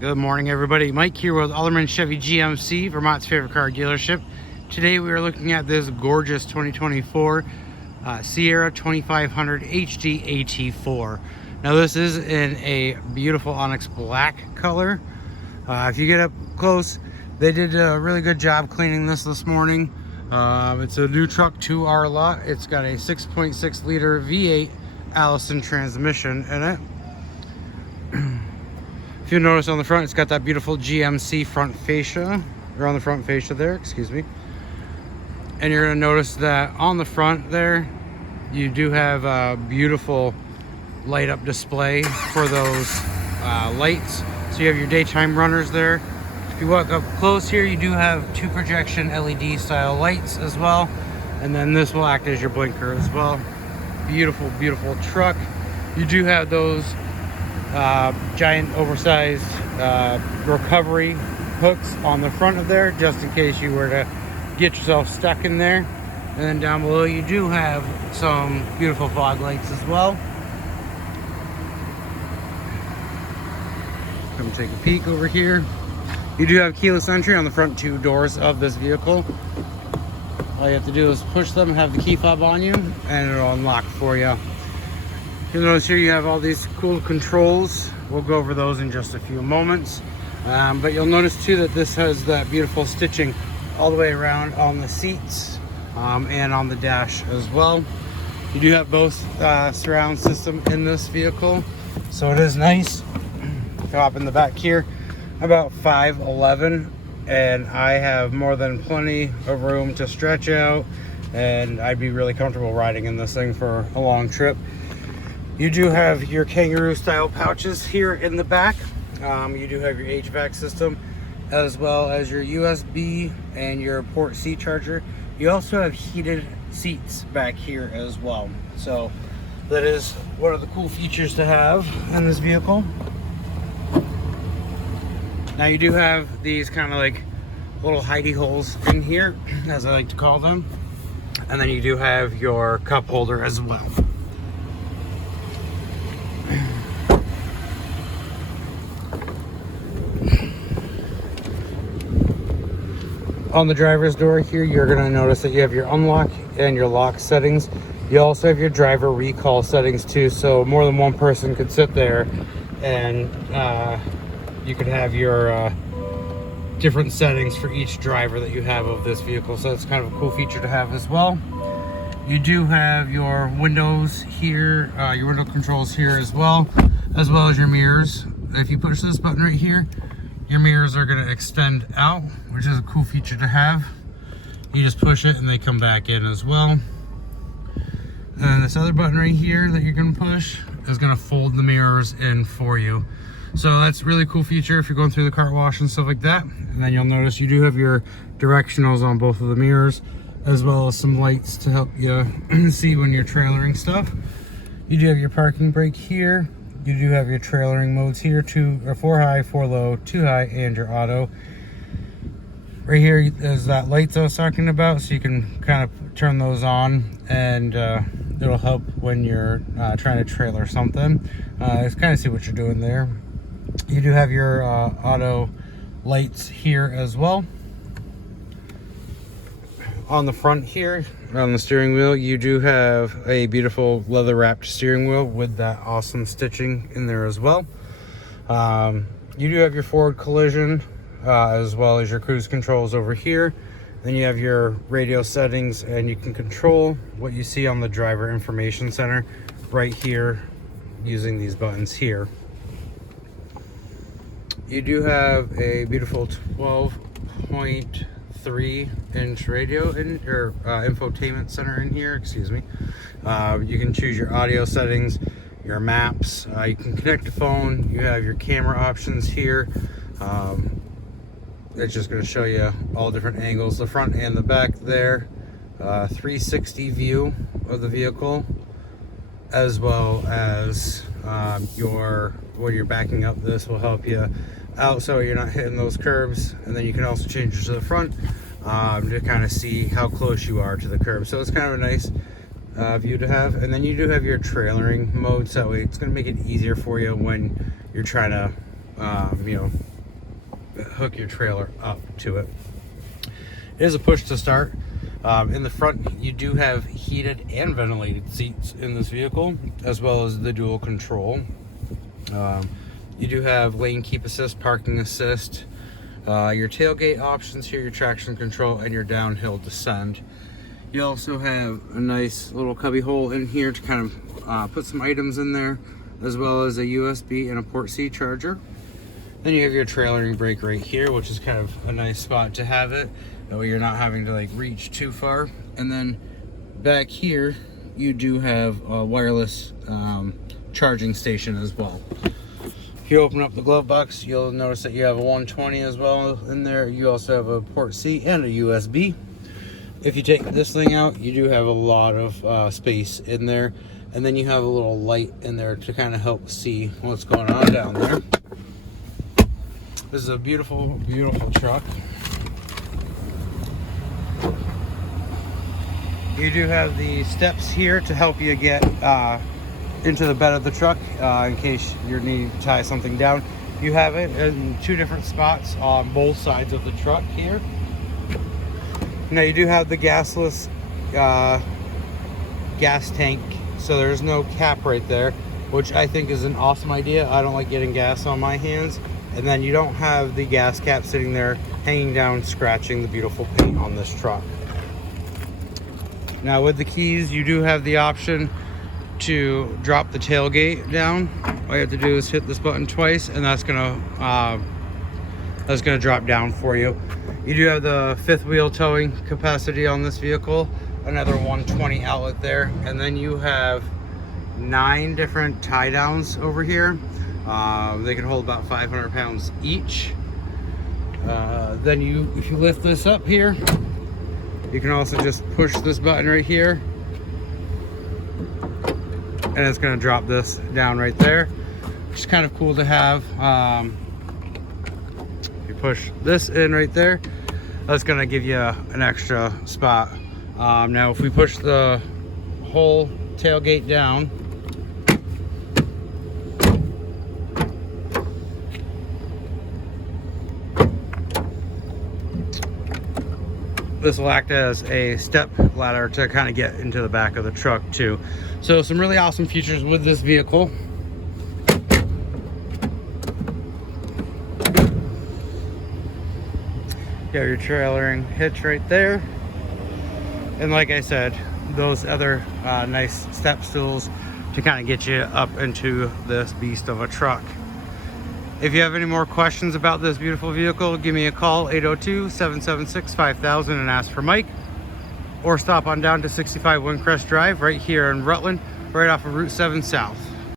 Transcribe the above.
Good morning, everybody. Mike here with Alderman Chevy GMC, Vermont's favorite car dealership. Today we are looking at this gorgeous 2024 Sierra 2500 HD AT4. Now this is in a beautiful onyx black color. If you get up close, they did a really good job cleaning this morning. It's a new truck to our lot. It's got a 6.6 liter V8 Allison transmission in it. If you notice on the front, it's got that beautiful GMC front fascia, or on the front fascia there, excuse me. And you're gonna notice that on the front there, you do have a beautiful light up display for those lights. So you have your daytime runners there. If you walk up close here, you do have two projection LED style lights as well. And then this will act as your blinker as well. Beautiful, beautiful truck. You do have those giant oversized recovery hooks on the front of there, just in case you were to get yourself stuck in there. And then down below you do have some beautiful fog lights as well. Come take a peek over here. You do have keyless entry on the front two doors of this vehicle. All you have to do is push them, have the key fob on you, and it'll unlock for you. You'll notice here you have all these cool controls. We'll go over those in just a few moments. But you'll notice too that this has that beautiful stitching all the way around on the seats and on the dash as well. You do have both surround system in this vehicle, so it is nice. Hop in the back here. I'm about 5'11", and I have more than plenty of room to stretch out, and I'd be really comfortable riding in this thing for a long trip. You do have your kangaroo style pouches here in the back. You do have your HVAC system, as well as your USB and your port C charger. You also have heated seats back here as well. So that is one of the cool features to have in this vehicle. Now you do have these kind of like little hidey holes in here, as I like to call them. And then you do have your cup holder as well. On the driver's door here, you're going to notice that you have your unlock and your lock settings. You also have your driver recall settings too, so more than one person could sit there, and you could have your different settings for each driver that you have of this vehicle. So that's kind of a cool feature to have as well. You do have your windows here, your window controls here as well as your mirrors. If you push this button right here, your mirrors are going to extend out, which is a cool feature to have. You just push it and they come back in as well. And this other button right here that you're going to push is going to fold the mirrors in for you. So that's a really cool feature if you're going through the car wash and stuff like that. And then you'll notice you do have your directionals on both of the mirrors, as well as some lights to help you see when you're trailering stuff. You do have your parking brake here. You do have your trailering modes here, 4 high, 4 low, 2 high, and your auto. Right here is that lights I was talking about, so you can kind of turn those on, and it'll help when you're trying to trailer something. Just kind of see what you're doing there. You do have your auto lights here as well. On the front here, on the steering wheel, you do have a beautiful leather wrapped steering wheel with that awesome stitching in there as well. You do have your forward collision, as well as your cruise controls over here. Then you have your radio settings, and you can control what you see on the driver information center right here using these buttons here. You do have a beautiful 12.3-inch radio or infotainment center in here, excuse me. You can choose your audio settings, your maps, you can connect a phone. You have your camera options here. It's just going to show you all different angles, the front and the back there. 360 view of the vehicle, as well as when you're backing up, this will help you out so you're not hitting those curbs. And then you can also change it to the front to kind of see how close you are to the curb. So it's kind of a nice view to have. And then you do have your trailering mode, so it's going to make it easier for you when you're trying to you know, hook your trailer up to it. It is a push to start. In the front, you do have heated and ventilated seats in this vehicle, as well as the dual control. You do have lane keep assist, parking assist, your tailgate options here, your traction control, and your downhill descent. You also have a nice little cubby hole in here to kind of put some items in there, as well as a USB and a port C charger. Then you have your trailering brake right here, which is kind of a nice spot to have it. That way you're not having to like reach too far. And then back here, you do have a wireless charging station as well. If you open up the glove box, you'll notice that you have a 120 as well in there. You also have a port C and a USB. If you take this thing out, you do have a lot of space in there. And then you have a little light in there to kind of help see what's going on down there. This is a beautiful, beautiful truck. You do have the steps here to help you get into the bed of the truck in case you're needing to tie something down. You have it in two different spots on both sides of the truck here. Now you do have the gasless gas tank, so there's no cap right there, which I think is an awesome idea. I don't like getting gas on my hands. And then you don't have the gas cap sitting there hanging down, scratching the beautiful paint on this truck. Now with the keys, you do have the option to drop the tailgate down. All you have to do is hit this button twice, and that's gonna drop down for you. You do have the fifth wheel towing capacity on this vehicle, another 120 outlet there, and then you have 9 different tie downs over here. They can hold about 500 pounds each. Then if you lift this up here, you can also just push this button right here, and it's going to drop this down right there, which is kind of cool to have. You push this in right there, that's going to give you an extra spot. Now if we push the whole tailgate down, this will act as a step ladder to kind of get into the back of the truck too. So some really awesome features with this vehicle. You have your trailering hitch right there. And like I said, those other nice step stools to kind of get you up into this beast of a truck. If you have any more questions about this beautiful vehicle, give me a call, 802-776-5000, and ask for Mike. Or stop on down to 65 Windcrest Drive right here in Rutland, right off of Route 7 South.